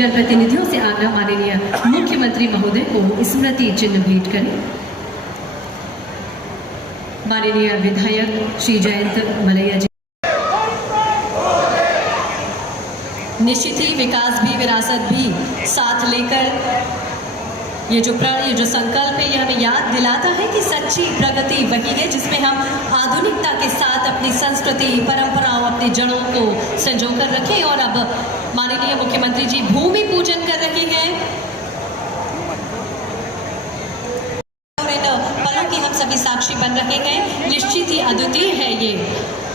जनप्रतिनिधियों से आग्रह माननीय मुख्यमंत्री महोदय को स्मृति चिन्ह भेंट करें। माननीय विधायक श्री जयंत मलैया जी। निश्चित ही विकास भी विरासत भी साथ लेकर ये जो प्रण, ये जो संकल्प है, ये हमें याद दिलाता है कि सच्ची प्रगति वही है जिसमें हम आधुनिकता के साथ अपनी संस्कृति, परंपराओं, अपनी जड़ों को संजो कर रखें। और अब माननीय मुख्यमंत्री जी भूमि पूजन कर रहे हैं और इन पलों की हम सभी साक्षी बन रहे हैं। निश्चित ही अद्वितीय है ये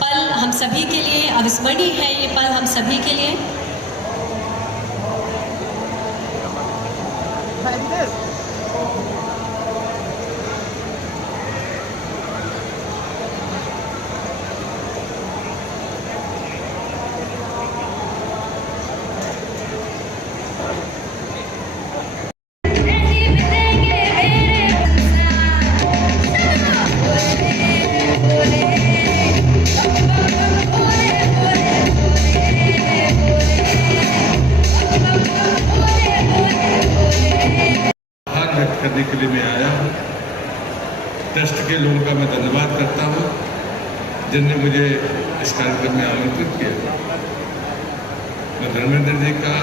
पल हम सभी के लिए, अविस्मरणीय है ये पल हम सभी के लिए। करने के लिए मैं आया हूँ। ट्रस्ट के लोगों का मैं धन्यवाद करता हूँ जिनने मुझे इस कार्यक्रम में आमंत्रित किया। मैं धर्मेंद्र जी का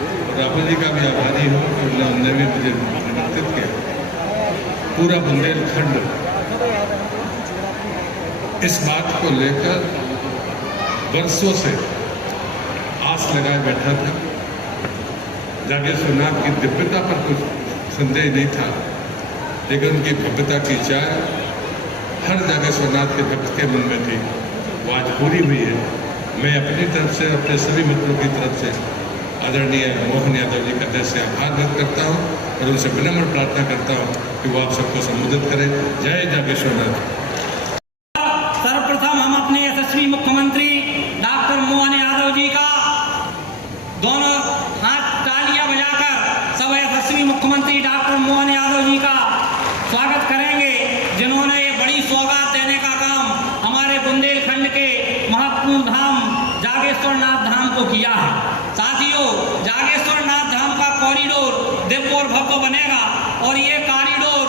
और राहुल जी का भी आभारी हूँ कि उन्होंने भी मुझे आमंत्रित किया। पूरा बुंदेलखंड इस बात को लेकर वर्षों से आस लगाए बैठा था। जागेश्वरनाथ की दिव्यता पर कुछ संदेह नहीं था, लेकिन उनकी भव्यता की चाह हर जागेश्वरनाथ के भक्त के मन में थी, वो आज पूरी हुई है। मैं अपनी तरफ से, अपने सभी मित्रों की तरफ से आदरणीय मोहन यादव जी का दिल से आभार व्यक्त करता हूँ और उनसे विनम्र प्रार्थना करता हूँ कि वो आप सबको संबोधित करें। जय जागेश्वरनाथ। सर्वप्रथम हम अपने यशस्वी मुख्यमंत्री डॉक्टर मोहन यादव जी का दोनों हाथ तालियां बजाकर सब यशस्वी मुख्यमंत्री डॉक्टर मोहन यादव जी का स्वागत करेंगे, जिन्होंने ये बड़ी सौगात देने का काम हमारे बुंदेलखंड के महत्वपूर्ण धाम जागेश्वरनाथ धाम को किया है। साथियों, जागेश्वरनाथ धाम का कॉरिडोर दिव्य और भव्य बनेगा और ये कॉरिडोर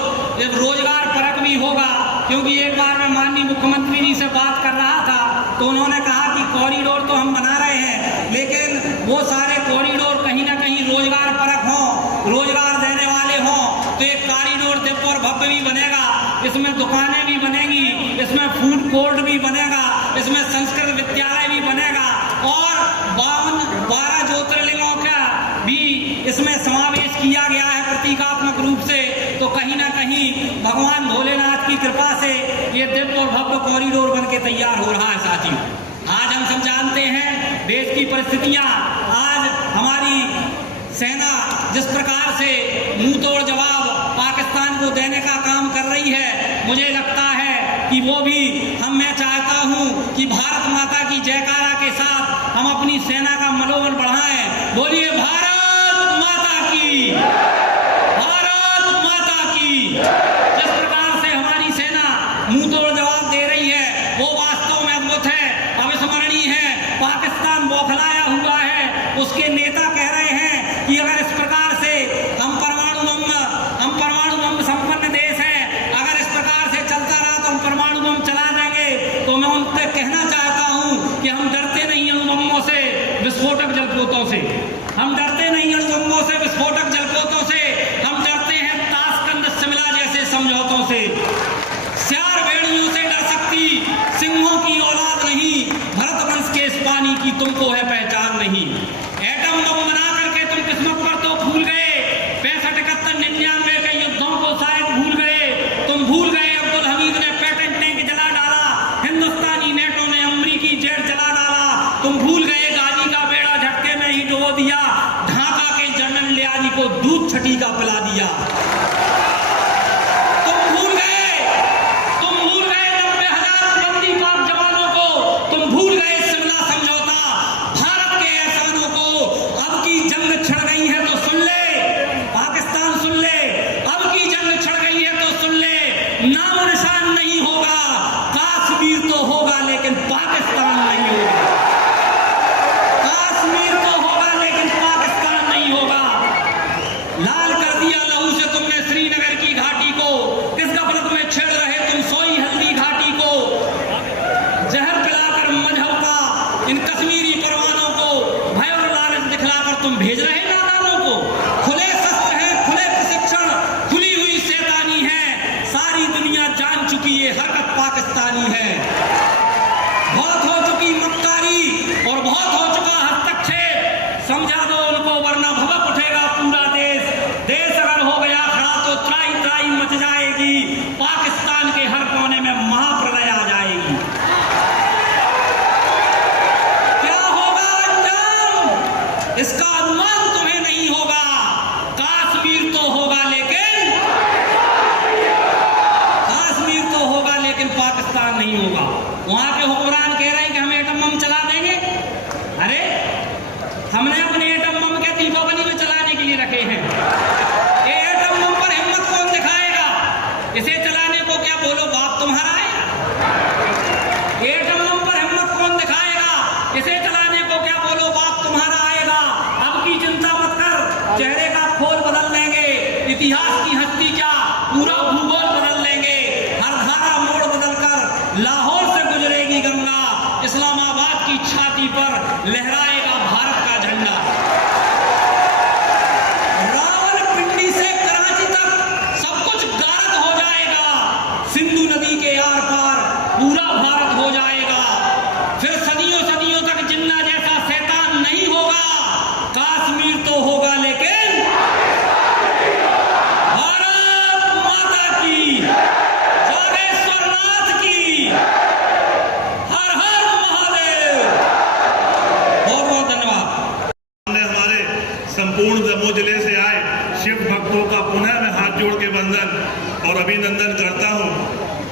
रोजगार परक भी होगा, क्योंकि एक बार मैं माननीय मुख्यमंत्री जी से बात कर रहा था तो उन्होंने कहा कि कॉरिडोर तो हम बना रहे हैं, लेकिन वो सारे कॉरिडोर कहीं ना कहीं रोजगार परक हों, रोजगार देने वाले हों। तो एक कॉरिडोर दिव्य और भव्य भी बनेगा, इसमें दुकानें भी बनेगी, इसमें फूड कोर्ट भी बनेगा, इसमें संस्कृत विद्यालय भी बनेगा और 12 ज्योतिर्लिंगों का भी इसमें समावेश किया गया है प्रतीकात्मक रूप से। तो कहीं ना कहीं भगवान भोलेनाथ की कृपा से ये दिव्य और भव्य कॉरिडोर बन के तैयार हो रहा है। साथियों, आज हम सब जानते हैं देश की परिस्थितियां, आज हमारी सेना जिस प्रकार से मुंह तोड़ जवाब पाकिस्तान को देने का काम कर रही है, मुझे लगता है कि वो भी मैं चाहता हूं कि भारत माता की जयकारा के साथ हम अपनी सेना का मनोबल बढ़ाएं। बोलिए भारत माता की, भारत माता की। जिस प्रकार से हमारी सेना मुंह तोड़ जवाब दे रही है वो वास्तव में अद्भुत है, अविस्मरणीय है। पाकिस्तान बौखलाया हुआ है, उसके नेता कह रहे हैं कि अगर इस प्रकार से हम परमाणु बम संपन्न देश है, अगर इस प्रकार से चलता रहा तो हम परमाणु बम चला देंगे। तो मैं उनसे कहना चाहता हूं कि हम डरते नहीं अणुबमों से, विस्फोटक जलपोतों से। हम डरते नहीं अणुबमों से, विस्फोटक जलपोतों से। हम डरते हैं ताशकंद शिमला जैसे समझौतों से। स्यार भेड़ियों से डर सकती सिंहों की औलाद नहीं, भरत वंश के इस पानी की तुमको है पहचान नहीं। एटम बम बना करके तुम किस्मत पर तो भूल गए, 65, 71, 99 के युद्धों को शायद भूल गए। तुम भूल गए अब्दुल हमीद ने पेटेंट टैंक जला डाला, हिंदुस्तानी नेटो ने अमरीकी जेट जला डाला। तुम भूल गए गाजी का बेड़ा झटके में ही डुबो दिया, ढाका के जनरल लियाजी को दूध छठी का पिला दिया। तुम भूल गए 90,000 बंदी पाक जवानों को, तुम भूल गए शिमला समझौता, भारत के एहसानों को। अब की जंग छिड़ गई है तो सुन ले, पाकिस्तान सुन ले, अब की जंग छिड़ गई है तो सुन ले। नाम निशान नहीं होगा, कश्मीर तो होगा लेकिन पाकिस्तान नहीं होगा। कश्मीर तो होगा लेकिन पाकिस्तान नहीं तुम भेज रहे नादानों को। खुले शस्त्र हैं, खुले प्रशिक्षण, खुली हुई शैतानी है, सारी दुनिया जान चुकी है हरकत पाकिस्तानी है। बहुत हो चुकी मक्कारी और बहुत हो चुका हस्तक्षेप, समझा दो उनको वरना भभक उठेगा पूरा देश। देश अगर हो गया खड़ा तो त्राई त्राई मच जाएगी, पाकिस्तान के हर कोने में महाप्रलय आ जाएगी। क्या होगा अंजाम इसका अनुमान तुम्हें नहीं होगा। कश्मीर तो होगा लेकिन पाकिस्तान नहीं होगा। वहां के हुक्मरान कह रहे हैं कि हम एटम बम चला देंगे। अरे हमने अपने एटम बम के दीपावली में चलाने के लिए रखे हैं। ये एटम बम पर हिम्मत कौन दिखाएगा? इसे चलाने को क्या बोलो बाप तुम्हारा है? एटम बम पर हिम्मत कौन दिखाएगा? इसे चलाने को क्या बोलो बाप तुम्हारा आएगा। अब की चिंता मत कर, चेहरे का खोल बदल देंगे, इतिहास की हस्ती क्या पूरा भूगोल बदल देंगे। हर धारा मोड़ बदलकर लाहौर से गुजरेगी गंगा, इस्लामाबाद की छाती पर लहराएगा भारत का झंडा। रावलपिंडी से कराची तक सब कुछ गारद हो जाएगा, सिंधु नदी के आर पार पूरा भारत हो जाएगा। फिर सदियों सदियों तक जिन्ना जैसा शैतान नहीं होगा। कश्मीर तो होगा लेकिन भारत माता की, जागेश्वरनाथ की, हर हर महादेव। बहुत बहुत धन्यवाद। हमारे संपूर्ण दमोह जिले से आए शिव भक्तों का पुनः मैं हाथ जोड़ के वंदन और अभिनंदन करता हूं।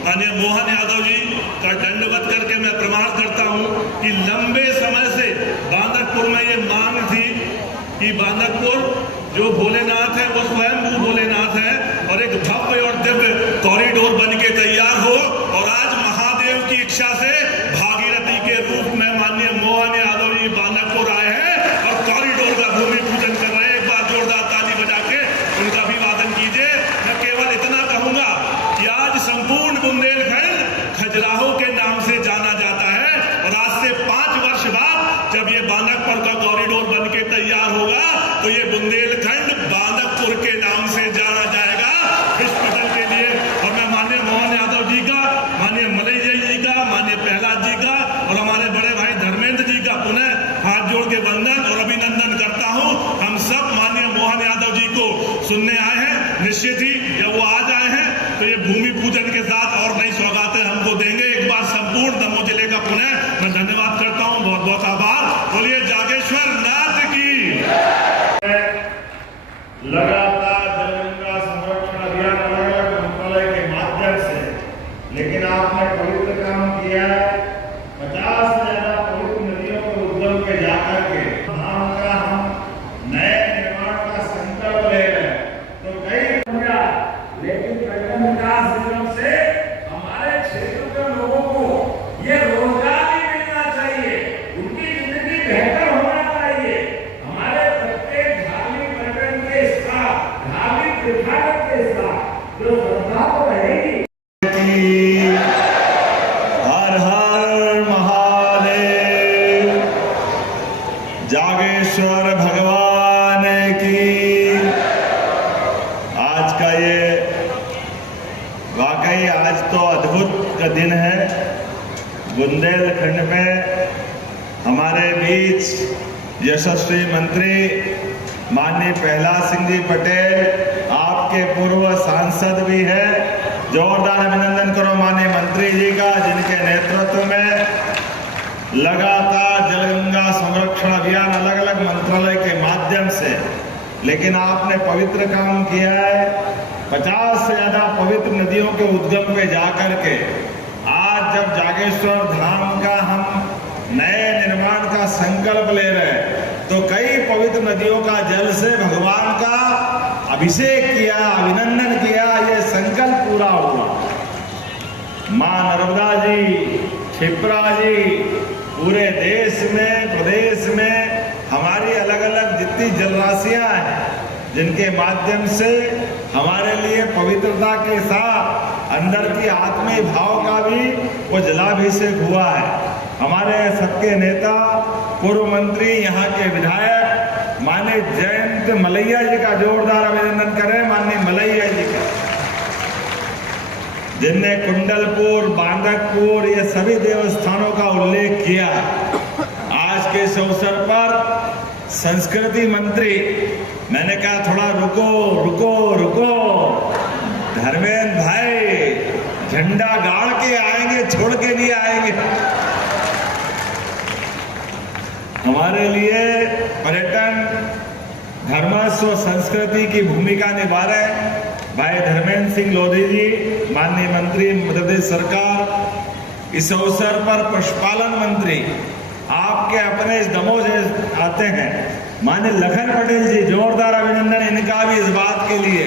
माननीय मोहन यादव जी का दंडवत करके मैं प्रमाण करता हूं कि लंबे समय से बांदकपुर में ये मांग थी कि बांदकपुर जो भोलेनाथ है वो स्वयं भोलेनाथ है और एक भव्य और दिव्य कॉरिडोर बन के तैयार हो। और आज महादेव की इच्छा से भागीरथी के रूप में माननीय मोहन यादव जी बांदकपुर आए हैं और कॉरिडोर का भूमि पूजन कर रहे हैं। एक बार जोरदार ताली बजा के उनका अभिवादन कीजिए। मैं केवल इतना कहूंगा कि आज संपूर्ण बुंदेलखंड खजुराहो के नाम से जाना जाता है और आज से 5 वर्ष बाद जब ये बांदकपुर का कॉरिडोर बन के तैयार होगा तो ये बुंदेलखंड बांदकपुर के नाम से जाना जाएगा विश्वपटल के लिए। और मैं माननीय मोहन यादव जी का, माननीय मलय जी का, माननीय प्रहलाद जी का और हमारे बड़े भाई धर्मेंद्र जी का पुनः हाथ जोड़ के वंदन और अभिनंदन करता हूं। हम सब माननीय मोहन यादव जी को सुनने आए हैं। निश्चित ही जब वो आ जाए हैं तो ये भूमि पूजन के साथ और नई सौगातें हमको देंगे। एक बार संपूर्ण दमोह जिले का पुनः मैं धन्यवाद करता हूं। बहुत बहुत आभार। बोलिए जागेश्वर नाथ की। लगातार जलगंगा संरक्षण अभियान अलग-अलग मंत्रालय के माध्यम से, लेकिन आपने पवित्र काम किया है। 50 से ज्यादा पवित्र नदियों के उद्गम पे जाकर के धाम का हम नए निर्माण का संकल्प ले रहे हैं। तो कई दुनिया, लेकिन पर्यटन विकास निगम से हमारे क्षेत्र के लोगों को ये रोजगार भी मिलना चाहिए, उनकी जिंदगी बेहतर होना चाहिए। हमारे प्रत्येक धार्मिक पर्यटन के साथ, धार्मिक तीर्थाटन के साथ जो श्रद्धा तो रहेगी। हर हर महादेव। जागेश्वर भगवान की। आज का ये वाकई आज तो अद्भुत का दिन है। बुंदेलखंड में हमारे बीच यशस्वी मंत्री माननीय प्रहलाद सिंह जी पटेल, आपके पूर्व सांसद भी है। जोरदार अभिनंदन करो माननीय मंत्री जी का, जिनके नेतृत्व में लगातार जलगंगा संरक्षण अभियान अलग अलग मंत्रालय के माध्यम से, लेकिन आपने पवित्र काम किया है। 50 से ज्यादा पवित्र नदियों के उद्गम पे जाकर के आज जब जागेश्वर धाम का हम नए निर्माण का संकल्प ले रहे हैं तो कई पवित्र नदियों का जल से भगवान का अभिषेक किया, अभिनंदन किया, ये संकल्प पूरा हुआ। मां नर्मदा जी, क्षिप्रा जी, पूरे देश में, प्रदेश में हमारी अलग अलग जितनी जलराशियां हैं जिनके माध्यम से हमारे लिए पवित्रता के साथ अंदर की आत्मीय भाव का भी वो जलाभिषेक हुआ है। हमारे सबके नेता, पूर्व मंत्री, यहाँ के विधायक माननीय हमारे जयंत मलैया जी का जोरदार अभिनंदन करें, माननीय मलैया जी का, जिनने कुंडलपुर, बांधकपुर ये सभी देवस्थानों का उल्लेख किया। आज के इस अवसर पर संस्कृति मंत्री, मैंने कहा थोड़ा रुको रुको रुको, धर्मेंद्र भाई झंडा गाड़ के आएंगे, छोड़ के नहीं आएंगे। हमारे लिए पर्यटन, धर्मस्व, संस्कृति की भूमिका निभा रहे भाई धर्मेंद्र सिंह लोधी जी, माननीय मंत्री मध्य प्रदेश सरकार। इस अवसर पर पशुपालन मंत्री आपके अपने इस दमोह से आते हैं, माननीय लखन पटेल जी, जोरदार अभिनंदन इनका भी इस बात के लिए।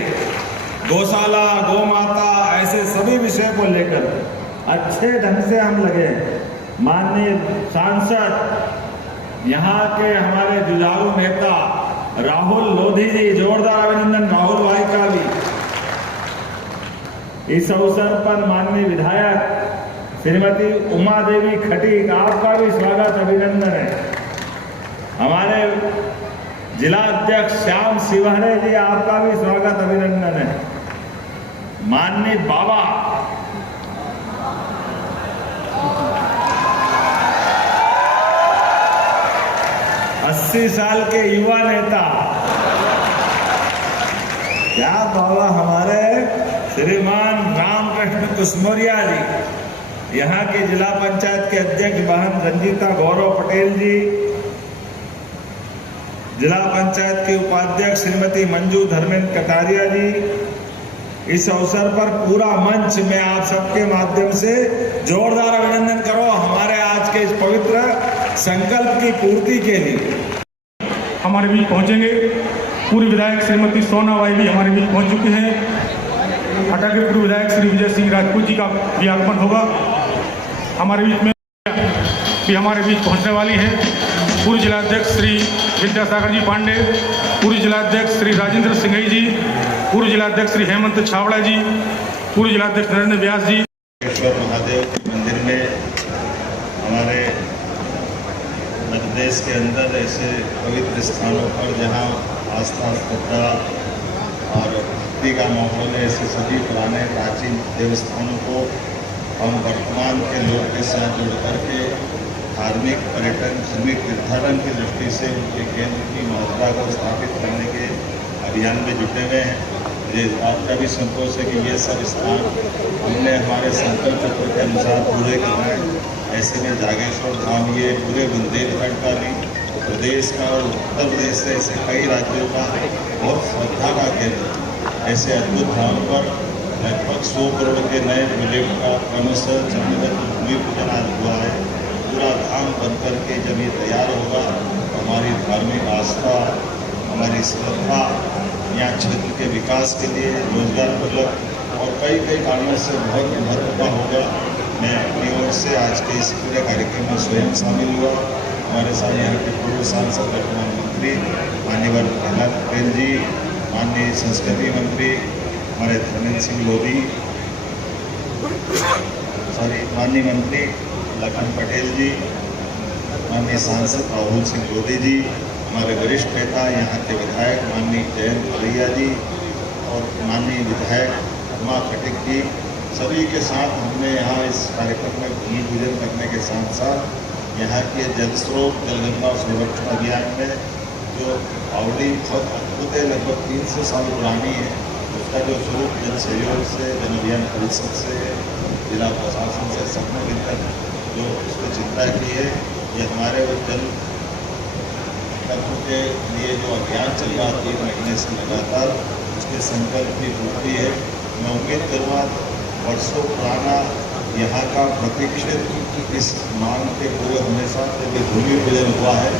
गौशाला, गौ माता, ऐसे सभी विषय को लेकर अच्छे ढंग से हम लगे। माननीय सांसद, यहाँ के हमारे जुझारू नेता राहुल लोधी जी, जोरदार अभिनंदन राहुल भाई का भी। इस अवसर पर माननीय विधायक श्रीमती उमा देवी खटीक, आपका भी स्वागत अभिनंदन है। हमारे जिला अध्यक्ष श्याम सिवहरे जी, आपका भी स्वागत अभिनंदन है। माननीय बाबा 80 साल के युवा नेता, क्या बाबा हमारे श्रीमान रामकृष्ण कुसमोरिया जी, यहाँ के जिला पंचायत के अध्यक्ष बहन रंजीता गौरव पटेल जी, जिला पंचायत के उपाध्यक्ष श्रीमती मंजू धर्मेंद्र कटारिया जी। इस अवसर पर पूरा मंच में आप सबके माध्यम से जोरदार अभिनंदन करो हमारे आज के इस पवित्र संकल्प की पूर्ति के लिए। हमारे बीच पहुंचेंगे पूर्व विधायक श्रीमती सोना बाई भी हमारे बीच पहुंच चुके हैं। हटा के पूर्व विधायक श्री विजय सिंह राजपूत जी का भी आगमन होगा हमारे बीच में। भी हमारे बीच पहुंचने वाली है पूर्व जिलाध्यक्ष श्री विद्यासागर जी पांडे, पूर्व जिलाध्यक्ष श्री राजेंद्र सिंघई जी, पूर्व जिलाध्यक्ष श्री हेमंत छावड़ा जी, पूर्व जिलाध्यक्ष नरेंद्र व्यास जी। ईश्वर महादेव के मंदिर में हमारे मध्य प्रदेश के अंदर ऐसे पवित्र स्थानों पर जहाँ आस्था, श्रद्धा और भक्ति का माहौल है, ऐसे सभी पुराने प्राचीन देवस्थानों को हम वर्तमान के लोग के साथ जुड़ करके धार्मिक, पर्यटन, धार्मिक निर्धारण की दृष्टि से उनके केंद्र की महत्ता को स्थापित करने के अभियान में जुटे हुए हैं। मुझे इस बात का भी संतोष है कि ये सब स्थान हमने हमारे संकल्प के अनुसार पूरे करना है। ऐसे में जागेश्वर धाम ये पूरे बुंदेलखंड का नहीं, प्रदेश का और उत्तर प्रदेश से ऐसे कई राज्यों का बहुत श्रद्धा का केंद्र। ऐसे अद्भुत धाम पर लगभग 100 करोड़ के नए प्रोजेक्ट का क्रमशः चरणबद्ध भूमि पूजन आज हुआ है। पूरा धाम बनकर के जब ये तैयार होगा तो हमारी धार्मिक आस्था, हमारी श्रद्धा यहाँ क्षेत्र के विकास के लिए, रोजगार मतलब और कई कारणों से बहुत महत्व का होगा। मैं अपनी ओर से आज के इस पूरे कार्यक्रम में स्वयं शामिल हुआ। हमारे साथ यहाँ के पूर्व सांसद वर्तमान मंत्री माननीय प्रहलाद पटेल जी, माननीय संस्कृति मंत्री हमारे धर्मेंद्र सिंह लोधी, माननीय मंत्री लखन पटेल जी, माननीय सांसद राहुल सिंह लोधी जी, हमारे वरिष्ठ नेता यहाँ के विधायक माननीय जयंत मलैया जी और माननीय विधायक उमा खटीक जी, सभी के साथ हमने यहाँ इस कार्यक्रम में भूमि पूजन करने के साथ साथ यहाँ के जल स्रोत, जलगंगा संरक्षण अभियान में जो आवड़ी बहुत अद्भुत है, लगभग 300 साल पुरानी है, उसका जो स्वरूप जन सहयोग से, जन अभियान परिषद से, जिला प्रशासन से सबने मिलकर जो उसको चिंता की है, ये हमारे वो जल तत्व के लिए जो अभियान चल रहा 3 महीने से लगातार, उसके संकल्प की पूर्ति है। मैं उम्मीद करूँगा वर्षों पुराना यहाँ का प्रतीक्षित इस मांग के पूरे होने साथ जब ये भूमि पूजन हुआ है,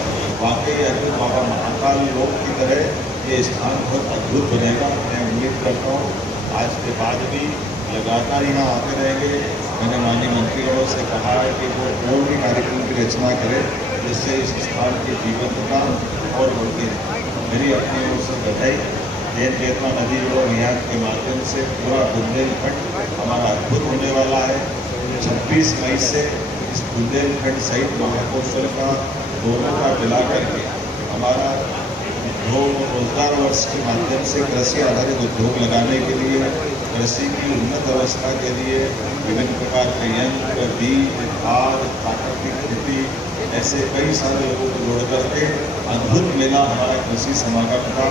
वाकई अद्भुत बाबा महाकाल लोक की तरह ये स्थान बहुत अद्भुत बनेगा। मैं उम्मीद करता हूँ आज के बाद भी लगातार यहाँ आते रहेंगे। मैंने माननीय मंत्रीगणों से कहा है कि वो और भी कार्यक्रम की रचना करें जिससे इस स्थान की जीवंतता और बढ़ती है। मेरी अपनी ओर से बधाई। जैन चेतना नदी और यहाँ के माध्यम से पूरा बुंदेलखंड हमारा अद्भुत होने वाला है। 26 मई से इस बुंदेलखंड सहित महाकौशल का दोनों का मिला करके हमारा रोजगार वर्ष के माध्यम से कृषि आधारित उद्योग लगाने के लिए, कृषि की उन्नत अवस्था के लिए विभिन्न प्रकार के यंत्र, बीज, खाद, प्राकृतिक खेती, ऐसे कई सारे लोगों को जोड़ करके अद्भुत मेला हमारा कृषि समागम का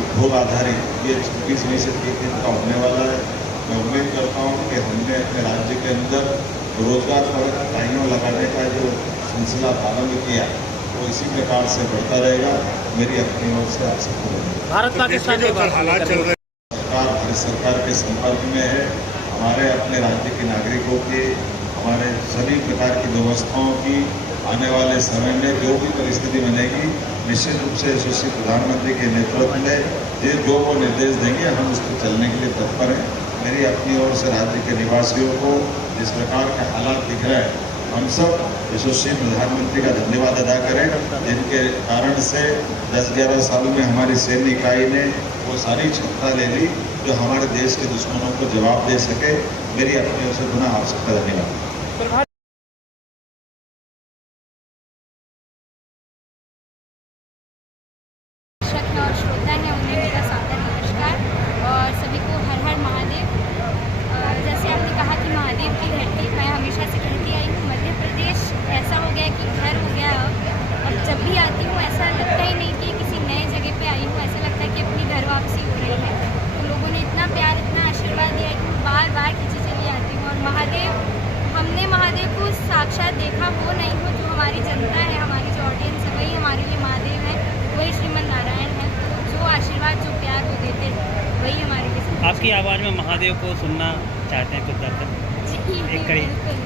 उद्योग आधारित ये 26 मई से 3 दिन का होने वाला है। मैं उम्मीद करता हूँ कि हमने अपने राज्य के अंदर रोजगार पर इकाइयों लगाने का जो सिलसिला प्रारंभ किया वो इसी प्रकार से बढ़ता रहेगा। मेरी अपनी ओर से आप सबको भारत पाकिस्तान के हालात चल रहे सरकार भारत सरकार के संपर्क में है। हमारे अपने राज्य के नागरिकों की, हमारे सभी प्रकार की व्यवस्थाओं की आने वाले समय में जो भी परिस्थिति बनेगी, निश्चित रूप से यशस्वी प्रधानमंत्री के नेतृत्व में जो वो निर्देश देंगे हम उस पर चलने के लिए तत्पर हैं। मेरी अपनी ओर से राज्य के निवासियों को जिस प्रकार के हालात दिख रहे हैं, हम सब यशस्वी प्रधानमंत्री का धन्यवाद अदा करें, जिनके कारण से 10-11 साल में हमारी सैन्य इकाई ने वो सारी क्षमता ले ली जो हमारे देश के दुश्मनों को जवाब दे सके। मेरी अपनी ओर से पुनः आप सबका धन्यवाद। और श्रोता हैं उन्हें मेरा सादर नमस्कार और सभी को हर हर महादेव। जैसे आपने कहा कि महादेव की धरती, मैं हमेशा से कहती आई हूँ मध्य प्रदेश ऐसा हो गया कि घर हो गया अब जब भी आती हूँ ऐसा लगता ही नहीं कि किसी नए जगह पे आई हूँ, ऐसा लगता है कि अपनी घर वापसी हो रही है। तो लोगों ने इतना प्यार, इतना आशीर्वाद दिया कि मैं बार बार खींची चली आती हूँ। और महादेव, हमने महादेव को साक्षात देखा वो नहीं हो, जो हमारी जनता है, हमारी जो ऑडियंस है, वही हमारे लिए महादेव है, वही श्रीमन नारायण है। जो आशीर्वाद, जो प्यार वो देते वही हमारे लिए। आपकी आवाज़ में महादेव को सुनना चाहते हैं कुछ दर्शक? जी एक कड़ी। बिल्कुल।